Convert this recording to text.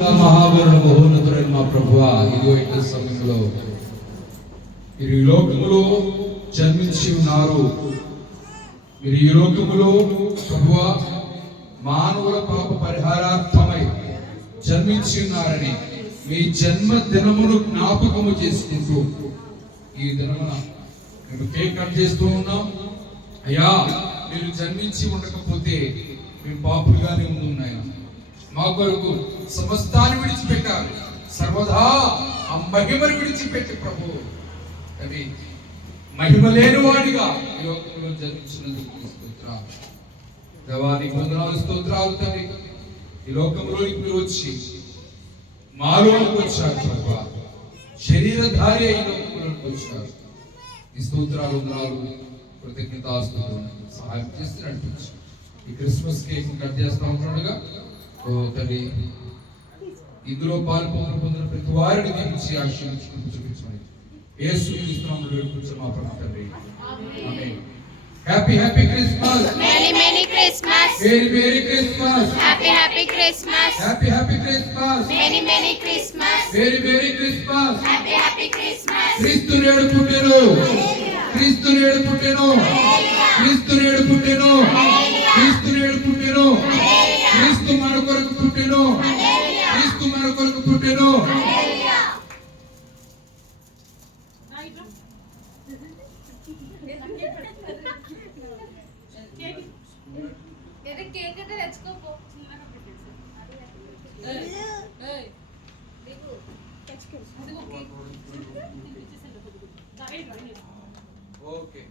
మహావీరుల మహోన్నతుడైన మా ప్రభువా, ఇదిగో ఇంత సమయంలో మీరు ఈ లోకములో జన్మించి ఉన్నారు. మీరు ఈ లోకములో ప్రభువా మానవుల పాప పరిహారార్థమై జన్మించి ఉన్నారని మీ జన్మ దినమును జ్ఞాపకము చేసుకుంటూ ఈ దినమున మేము కేక్ కట్ చేస్తూ ఉన్నాం. అయ్యా, మీరు జన్మించి ఉండకపోతే మేము పాపులుగానే ఉన్నాయా. మా కొరకు సమస్తాన్ని విడిచిపెట్టారు. సర్వదా ఆ మహిమను విడిచిపెట్టి ప్రభు అవి మహిమ లేని వాడిగా ఈ లోకంలో జన్మించినందుకు స్తోత్రాలు. దేవానికి వందనాలు, స్తోత్రాలు తండ్రి. ఈ లోకంలోకి మీరు వచ్చి మాలోకి వచ్చారు ప్రభు, శరీరధారి ఈ లోకంలోకి వచ్చారు. ఈ స్తోత్రాలు, వందనాలు, కృతజ్ఞతాస్తుతులు సహాయం చేసి నడిపించి ఈ క్రిస్మస్ కేక్ కట్ చేస్తా ఉంటుండగా ఓ తండ్రి, ఇందులో పాల్పొందిన ప్రతి వారిని దీవించి ఆశీర్వదించి చూపించమని యేసు క్రీస్తునామములో వేడుకుంటున్నాము మా పరమ తండ్రి. Amen. Happy happy Christmas. Many many Christmas. Very very Christmas. Happy happy Christmas. Happy happy Christmas. Many many Christmas. Very very Christmas. Happy happy Christmas. క్రీస్తు నేడు పుట్టెను. క్రీస్తు నేడు పుట్టెను. క్రీస్తు నేడు పుట్టెను. క్రీస్తు నేడు పుట్టెను. క్రీస్తు మన కొరకు పుట్టెను. క్రీస్తు మన కొరకు పుట్టెను. ఓకే